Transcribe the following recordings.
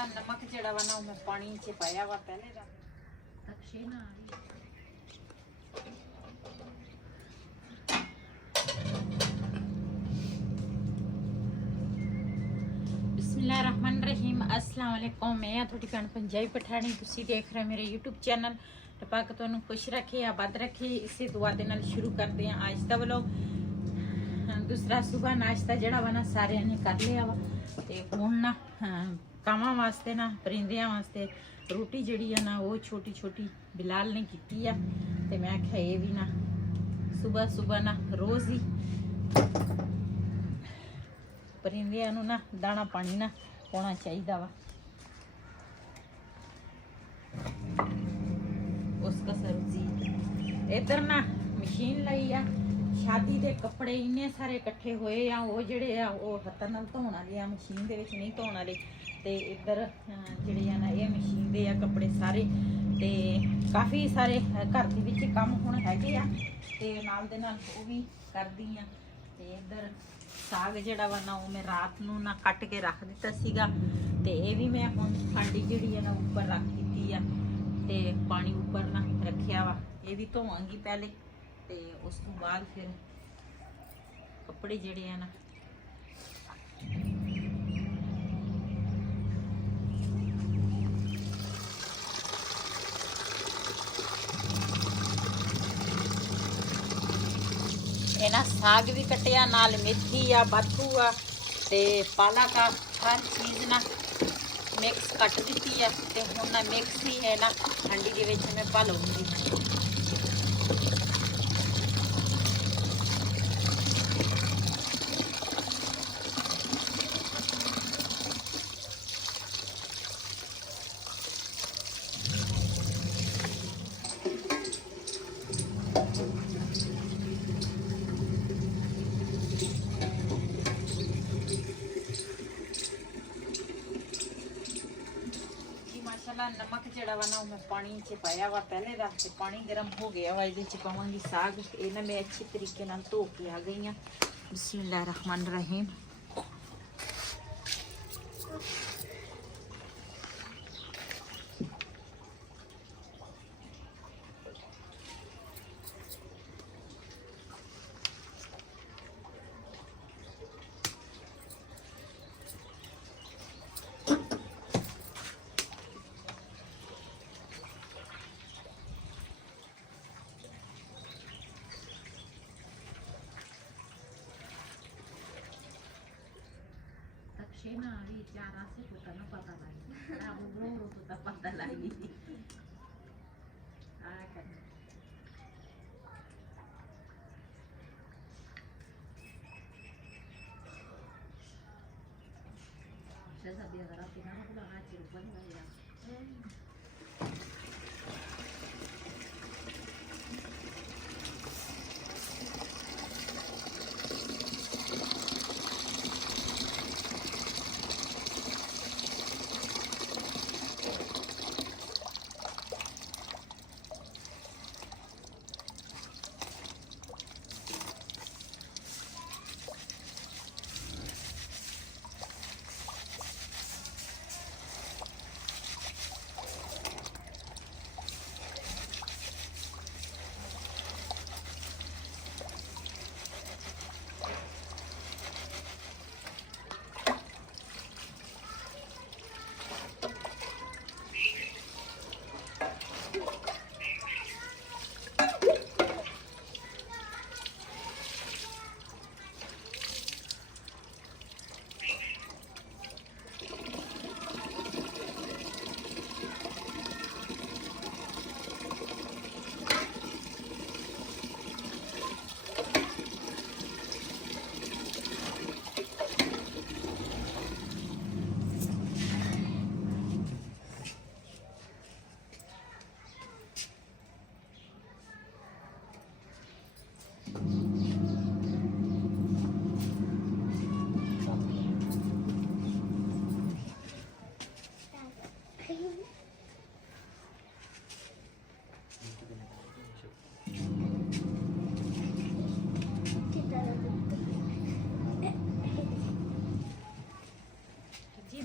मसाला नमक जड़ा वा ना मैं पानी च पाया वा पहले दा अच्छे ना बिस्मिल्लाहिर्रहमानिर्रहीम अस्सलाम वालेकुम। मैं थोड़ी भैन पंजाबी पठानी, तुसी देख रहे मेरे यूट्यूब चैनल। रब्बा तुहानू खुश रखे आबाद रखे, इसे दुआ दे नाल शुरू करते हैं आज दा व्लॉग। दूसरा सुबह नाश्ता जड़ा वा ना सारे ने कर लिया वा ते हुण ना कावां वास्ते ना परिंदियां वास्ते रोटी जड़ी है ना वो छोटी छोटी बिलाल ने कीती आ ते मैं आख्या ये भी ना सुबह सुबह ना रोज़ ही परिंदियां नू ना दाना पानी ना पाना चाहिए वा। उसका सब्जी इधर ना मशीन लाई आ, शादी दे कपड़े इन्ने सारे इकट्ठे होए आ, वो जड़े आ वो हत्थां नाल धोण वाले आ, मशीन दे विच नहीं धोण वाले। ते इधर जड़े आ ना ये मशीन दे आ कपड़े सारे, ते काफ़ी सारे घर दे विच काम हुण हैगे आ ते नाल दे नाल वो भी करदी आ। ते इधर साग जड़ा वा ना वो मैं रात नू ना कट के रख दिता सीगा ते ये भी मैं हुण हांडी जड़ी है ना ऊपर रख दित्ती आ ते पानी ऊपर ना रखिया वा। ये भी धोवांगी पहले ते उस तो बाद फिर कपड़े जड़े हैं ना ना साग भी कटिया नाल मेथी आ बाथू आ ते पालक आ, हर चीज़ ना मिक्स कट दी है ते हुण ना मिक्स ही है ना हांडी दे विच मैं भलूंगी। नमक जड़ा वा ना मैं पानी च पाया वा पहले दा ते पानी गर्म हो गया वा, इहदे च पावांगी साग। ये ना मैं अच्छी तरीके नाल धो के आ गई हां। बिस्मिल्लाहिर्रहमानिर्रहीम। अच्छे ना ये चारा से तो ना पता लगी ना वो रो तो पता लगी आ कर जैसा भी अगर आप ना बोला आज ऊपर नहीं गया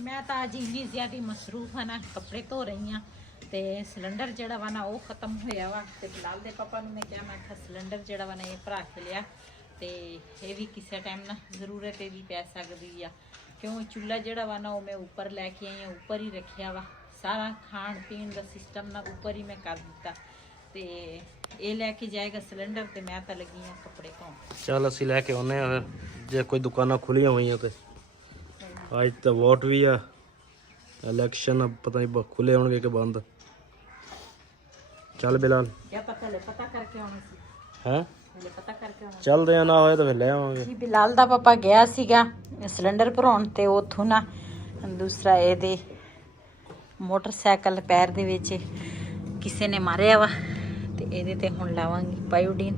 मैं तो अज इन्नी ज़्यादा मसरूफ हाँ ना, कपड़े धो रही हाँ तो सिलेंडर जोड़ा वा ना वो खत्म होया वा। तो बिलाल दे पापा ने मैं क्या मैं सिलेंडर जोड़ा वा ना ये भरा के लिया तो ये भी किसी टाइम ना जरूरत भी पै सकती है, क्यों चूल्हा जोड़ा वा ना वो मैं ऊपर लैके आई हाँ, ऊपर ही रखिया वा। सारा खाण पीण का सिस्टम ना ऊपर ही मैं कर दिता तो ये लैके जाएगा सिलेंडर तो मैं तो लगी हाँ कपड़े धोन। चल असी लैके आने जे कोई दुकाना खुलिया हुई तो अज तो वोट भी आ, इलैक्शन पता नहीं खुले होंगे कि बंद। चल बिलाल क्या पता ले पता करके आने सी है पता करके आने चलते हैं, ना होए तो फिर ले आवांगे। ਜੀ ਬਿਲਾਲ ਦਾ ਪਾਪਾ ਗਿਆ ਸੀਗਾ ਸਿਲੰਡਰ ਭਰਾਉਣ ਤੇ ਉਥੋਂ ਨਾ ਦੂਸਰਾ ਇਹਦੇ ਮੋਟਰਸਾਈਕਲ ਪੈਰ ਦੇ ਵਿੱਚ ਕਿਸੇ ਨੇ ਮਾਰਿਆ ਵਾ ਤੇ ਇਹਦੇ ਤੇ ਹੁਣ ਲਾਵਾਂਗੀ ਪਾਇਓਡੀਨ।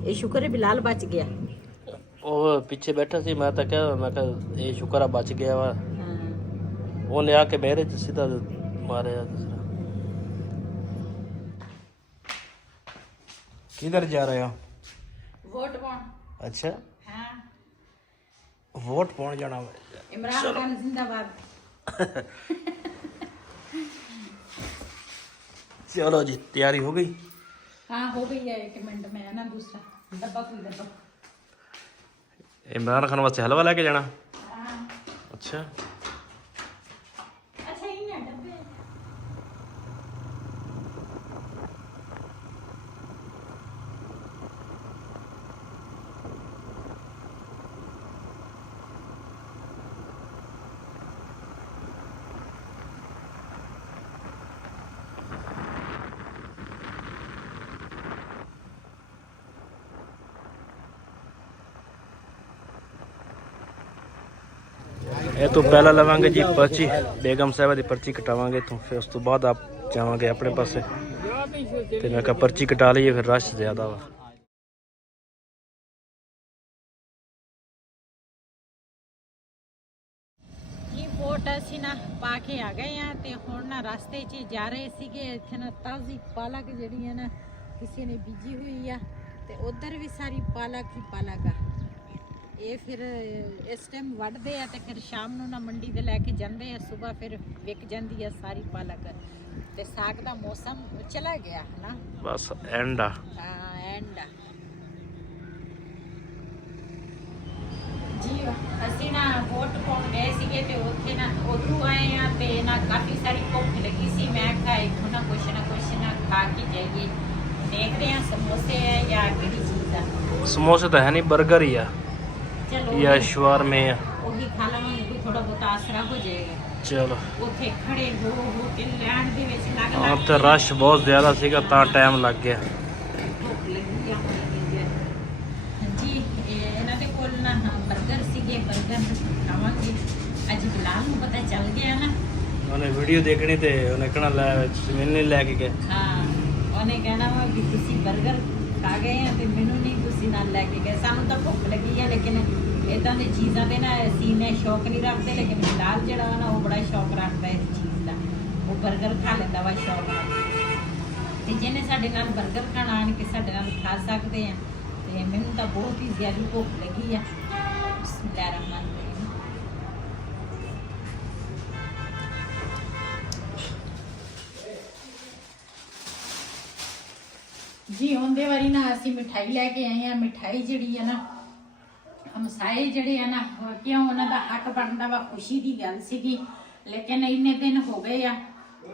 ਇਹ ਸ਼ੁਕਰ ਹੈ ਬਿਲਾਲ ਬਚ ਗਿਆ। ਉਹ ਪਿੱਛੇ ਬੈਠਾ ਸੀ, ਮੈਂ ਤਾਂ ਕਿਹਾ ਮੈਂ ਕਿਹਾ ਇਹ ਸ਼ੁਕਰ ਆ ਬਚ ਗਿਆ ਵਾ। ਉਹਨੇ ਆ ਕੇ ਮੇਰੇ ਚ ਸਿੱਧਾ ਮਾਰਿਆ ਦੂਸਰਾ। किधर जा रहे हो? ਵੋਟ ਪਾਉਣ। अच्छा ਹਾਂ वोट पाउण जाना वा। इमरान खान जिंदाबाद। चलो जी तैयारी हो गई? हाँ हो गई है, 1 मिनट में है ना दूसरा डब्बा कोई डब्बा। इमरान खान वास्ते हलवा लेके जाना? हाँ अच्छा अच्छा ये डब्बे ਇਹ ਤੋਂ ਪਹਿਲਾਂ ਲਵਾਂਗੇ ਜੀ ਪਰਚੀ, ਬੇਗਮ ਸਾਹਿਬਾ ਦੀ ਪਰਚੀ ਕਟਾਵਾਂਗੇ ਤੋਂ, ਫਿਰ ਉਸ ਤੋਂ ਬਾਅਦ ਆਪ ਜਾਵਾਂਗੇ ਆਪਣੇ ਪਾਸੇ। ਤੇ ਮੈਂ ਕਿਹਾ ਪਰਚੀ ਕਟਾ ਲਈਏ, ਫਿਰ ਰਸ਼ ਜ਼ਿਆਦਾ ਵਾ। ਜੀ ਵੋਟ ਅਸੀਂ ਨਾ ਪਾ ਕੇ ਆ ਗਏ ਆ ਤੇ ਹੁਣ ਨਾ ਰਸਤੇ 'ਚ ਜਾ ਰਹੇ ਸੀਗੇ। ਇੱਥੇ ਨਾ ਤਾਜ਼ੀ ਪਾਲਕ ਜਿਹੜੀ ਹੈ ਨਾ ਕਿਸੇ ਨੇ ਬੀਜੀ ਹੋਈ ਆ ਤੇ ਉਧਰ ਵੀ ਸਾਰੀ ਪਾਲਕ ਹੀ ਪਾਲਕ ਆ। ਇਹ ਫਿਰ ਇਸ ਟਾਈਮ ਵੱਢਦੇ ਆ ਤੇ ਫਿਰ ਸ਼ਾਮ ਨੂੰ ਨਾ ਮੰਡੀ ਤੇ ਲੈ ਕੇ ਜਾਂਦੇ ਆ, ਸਵੇਰ ਫਿਰ ਵਿਕ ਜਾਂਦੀ ਆ ਸਾਰੀ ਪਾਲਕ। ਤੇ ਸਾਗ ਦਾ ਮੌਸਮ ਚਲਾ ਗਿਆ ਨਾ, ਬਸ ਐਂਡ ਆ। ਹਾਂ ਐਂਡ ਜੀ। ਅਸੀਂ ਨਾ ਵੋਟ ਪਾਉਣ ਗਏ ਸੀਗੇ ਤੇ ਉੱਥੇ ਨਾ ਉਧਰੋਂ ਆਏ ਆ ਤੇ ਨਾ ਕਾਫੀ ਸਾਰੀ ਭੁੱਖ ਲੱਗੀ ਸੀ। ਮੈਂ ਕਿਹਾ ਇੱਥੋਂ ਨਾ ਕੁਛ ਨਾ ਖਾ ਕੇ ਜਾਈਏ। ਦੇਖਦੇ ਆ ਸਮੋਸੇ ਆ ਜਾਂ ਕਿਹੜੀ ਚੀਜ਼ ਆ। ਸਮੋਸੇ ਤਾਂ ਹੈ ਨਹੀਂ, 버ਗਰ ਹੀ ਆ ਚਲੋ ਜਾਂ ਸ਼ਵਾਰਮੇ ਆ। ਉਹੀ ਖਾ ਲਵਾਂਗੇ, ਕੋਈ ਥੋੜਾ ਬਹੁਤ ਆਸਰਾ ਹੋ ਜਾਏਗਾ। ਚਲੋ ਉੱਥੇ ਖੜੇ ਹੋ ਕੇ ਲੈਣ ਦੇ ਵਿੱਚ ਲੱਗ ਹਾਂ ਲੱਗ ਤੇ ਰਸ਼ ਬਹੁਤ ਜ਼ਿਆਦਾ ਸੀਗਾ ਤਾਂ ਟਾਈਮ ਲੱਗ ਗਿਆ। ਭੁੱਖ ਲੱਗੀ ਆ ਜੀ। ਇਹਨਾਂ ਦੇ ਕੋਲ ਨਾ 버ਗਰ ਸੀਗੇ, 버ਗਰ ਖਾਵਾਂਗੇ। ਅੱਜ ਬਿਲਾਲ ਨੂੰ ਪਤਾ ਚੱਲ ਗਿਆ ਨਾ, ਉਹਨੇ ਵੀਡੀਓ ਦੇਖਣੀ ਤੇ ਉਹਨੇ ਕਹਿਣਾ ਲੈ ਮੈਨੂੰ ਨਹੀਂ ਲੈ ਕੇ ਗਏ। ਹਾਂ ਉਹਨੇ ਕਹਿਣਾ ਵਾ ਵੀ ਤੁਸੀਂ 버ਗਰ ਖਾ ਗਏ ਆ ਤੇ ਮੈਨੂੰ ਨਹੀਂ ਤੁਸੀਂ ਨਾਲ ਲੈ ਕੇ ਗਏ। ਸਾਨੂੰ ਤਾਂ ਭੁੱਖ ਲੱਗੀ ਆ ਲੇਕਿਨ ਇਦਾਂ ਦੀ ਚੀਜ਼ਾਂ ਦੇ ਨਾ ਅਸੀਂ ਨੇ ਸ਼ੌਕ ਨਹੀਂ ਰੱਖਦੇ, ਲੇਕਿਨ ਬਿਲਾਲ ਜਿਹੜਾ ਵਾ ਨਾ ਉਹ ਬੜਾ ਸ਼ੌਕ ਰੱਖਦਾ ਇਸ ਚੀਜ਼ ਦਾ। ਉਹ 버ਗਰ ਖਾ ਲੈਂਦਾ ਵਾ ਸ਼ੌਕ ਨਾਲ। ਤੇ ਜਿਹਨੇ ਸਾਡੇ ਨਾਲ 버ਗਰ ਖਾਣ ਆਣ ਕੇ ਸਾਡੇ ਨਾਲ ਖਾ ਸਕਦੇ ਆ। ਤੇ ਮੈਨੂੰ ਤਾਂ ਬਹੁਤ ਹੀ ਜ਼ਿਆਦਾ ਭੁੱਖ ਲੱਗੀ ਆ। ਬਿਸਮਿਲ੍ਲਾਹਿਰ ਰਹਿਮਾਨ ਰਹੀਮ। ਜੀ ਆਉਂਦੇ ਵਾਰੀ ਨਾ ਅਸੀਂ ਮਿਠਾਈ ਲੈ ਕੇ ਆਏ ਆ। ਮਿਠਾਈ ਜਿਹੜੀ ਆ ਨਾ ਹਮਸਾਏ ਜਿਹੜੇ ਆ ਨਾ, ਕਿਉਂ ਉਹਨਾਂ ਦਾ ਹੱਕ ਬਣਦਾ ਵਾ, ਖੁਸ਼ੀ ਦੀ ਗੱਲ ਸੀਗੀ, ਲੇਕਿਨ ਇੰਨੇ ਦਿਨ ਹੋ ਗਏ ਆ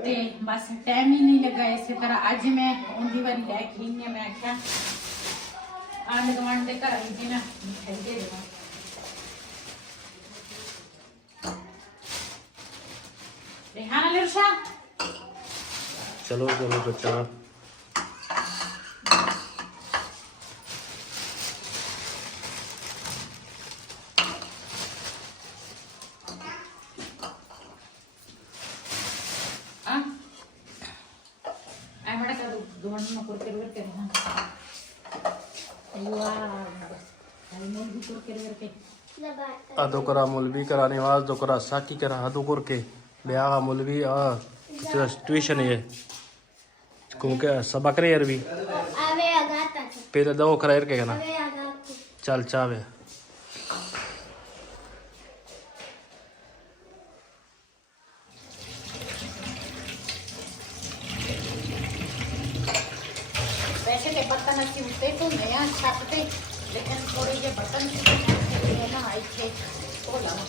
ਤੇ ਬਸ ਟਾਈਮ ਹੀ ਨਹੀਂ ਲੱਗਾ। ਇਸੇ ਤਰ੍ਹਾਂ ਅੱਜ ਮੈਂ ਆਉਂਦੀ ਵਾਰੀ ਲੈ ਕੇ ਆਈ ਆ। ਮੈਂ ਆਖਿਆ ਆਂਢ ਗੁਆਂਢ ਦੇ ਘਰ ਵਿੱਚ ਨਾ ਮਿਠਾਈ ਦੇ ਦੇਵਾਂ। रेहान अली रुशा चलो चलो बच्चा अदो करा मुलवी करा निवाज दो करा साकी करा अदो करके ब्याह मुलवी ट्यूशन ये क्योंकि सबक रे अरबी पहले दो करा के कहना चल चावे वैसे तो बर्तन अच्छी उठते तो नया छापते, लेकिन थोड़े जे बर्तन ना आई थे वो लाओ।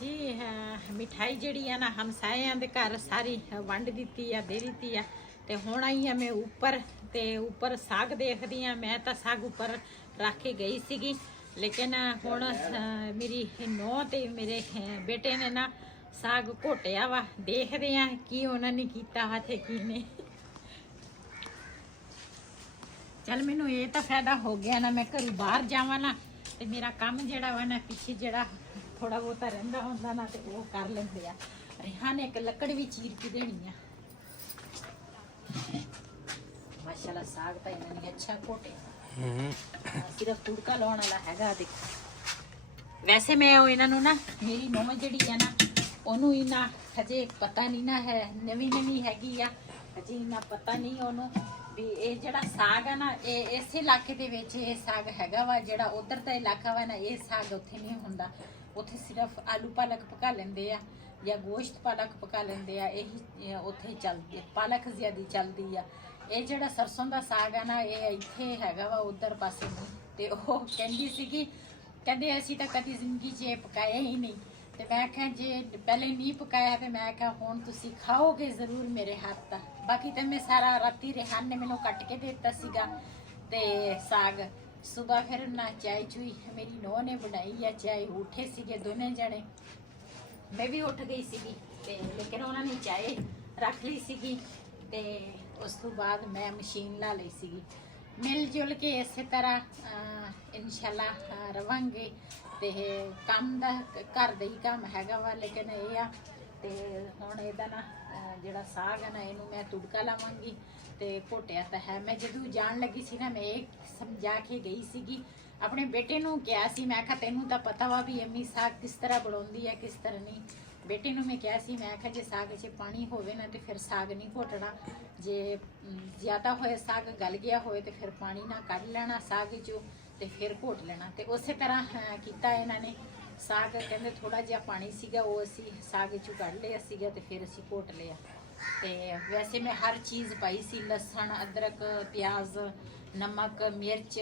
जी हाँ, मिठाई जड़ी है ना हमसाया दे घर सारी वंड दी है, दे दी है। ते हुण आई है मैं ऊपर, ते ऊपर साग देखदी हाँ। मैं तो साग ऊपर रख के गई सीगी, लेकिन हुण मेरी नौं ते मेरे बेटे ने ना साग घोटिया वा। देखते हैं की उन्होंने कीता वा ते की नहीं। चल मैनू ये तो फायदा हो गया ना, मैं घरों बाहर जावा ना ते मेरा काम जड़ा वा ना पिछे जड़ा थोड़ा बहुता रहिंदा हुंदा ना ते वो कर लेंदे आ। रेहान ने एक लकड़ भी चीर के देनी है। माशाल्लाह साग तो इन्होंने अच्छा घोटे, सिर्फ तुड़का लाने वाला हैगा। देख वैसे मैं इन्हों ना मेरी नौं जड़ी है ना ओनू इना हजे पता नहीं ना है, नवी नवी हैगी आ, हजे इना पता नहीं ओनू भी ये जड़ा साग है ना ये इस इलाके दे विच ये साग हैगा वा। जड़ा उधर दा इलाका वा ना ये साग उत्थे नहीं हुंदा, उत्थे सिर्फ आलू पालक पका लेंदे आ या गोश्त पालक पका लेंदे आ। यही उत्थे चलदी पालक ज्यादा चलदी आ। ये जड़ा सरसों दा साग है ना ये इत्थे हैगा वा, उधर पासे नहीं। ते ओह कहंदी सीगी कहंदे असीं तां कदी जिंदगी 'च पकाया ही नहीं। ते मैं आख्या जे पहले नहीं पकाया तो मैं आख्या हुण तुसीं खाओगे जरूर मेरे हाथ दा। बाकी तो मैं सारा राती रेहान ने मैनू कट के देता सीगा ते साग। सुबह फिर ना चाय चुई मेरी नौं ने बनाई है, चाय उठे सीगे दोने जने, मैं भी उठ गई सीगी ते लेकिन उन्होंने चाय रख ली सीगी। ते उस तो बाद मैं मशीन ला ली सीगी। मिल जुल के इस तरह इंशाल्लाह रवांगे। ते काम दा घर दा ही काम हैगा वा, लेकिन ये आ ते हुण इहदा ना जिहड़ा साग है ना इहनूं मैं तुड़का लावांगी। ते घोटिया तो है, मैं जदों जान लगी सी ना मैं ये समझा के गई सीगी अपने बेटे नूं कहा सी, मैं आख्या तैनूं तां पता वा भी अम्मी साग किस तरह बनाउंदी है किस तरह नहीं। बेटे नूं मैं कहा सी, मैं आख्या जे साग 'च पानी होवे ना तो फिर साग नहीं घोटना, जे ज़्यादा होए साग गल गया होए तो फिर पानी ना कढ़ लेना साग चों ते फिर घोट लेना। ते उस तरह कीता इन्हां ने साग। कहंदे थोड़ा जिहा पानी सीगा वो असी साग चों कढ़ लिया सीगा ते फिर असी घोट लिया। ते वैसे मैं हर चीज़ पाई सी, लसन अदरक प्याज नमक मिर्च।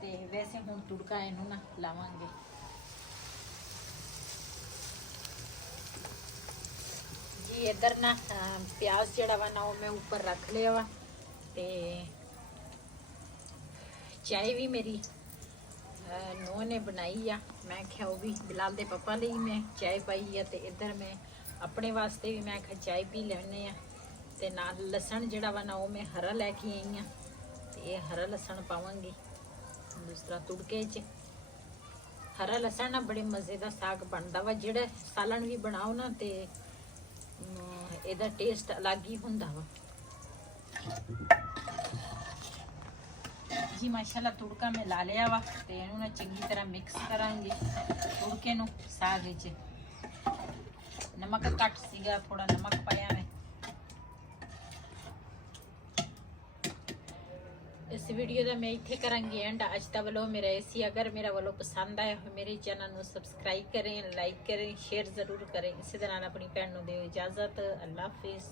ते वैसे हुण तुड़का इनू ना लावांगे। जी इधर ना प्याज जड़ा वा ना वो मैं ऊपर रख लिया वा। ते चाय भी मेरी नौं ने बनाई आ, मैं आख्या वो भी बिलाल दे पापा लई मैं चाय पाई है। ते इधर मैं अपने वास्ते भी मैं आख्या चाय पी लैने आ। ते नाल लसन जड़ा वा ना वो मैं हरा लैके आई हाँ, ते ये हरा लसन पावांगी दूसरा तुड़के च। हरा लसन ना बड़े मज़े का साग बनता वा, जेड़ा सालन भी बनाओ ना ते इहदा टेस्ट अलग ही हुंदा वा। जी माशाल्लाह तुड़का मैं ला लिया वा ते इहनूं ना चंगी तरह मिक्स करांगे तुड़के नूं साग विच। नमक घट सीगा, थोड़ा नमक पाया मैं। इस वीडियो का मैं इत्थे करांगी एंड। अज दा वालों मेरा ऐसी, अगर मेरा वालों पसंद आया हो मेरे चैनल नूं सबसक्राइब करें, लाइक करें, शेयर जरूर करें। इसी तरह अपनी भैन नूं दिओ इजाजत। अल्लाह हाफिज़।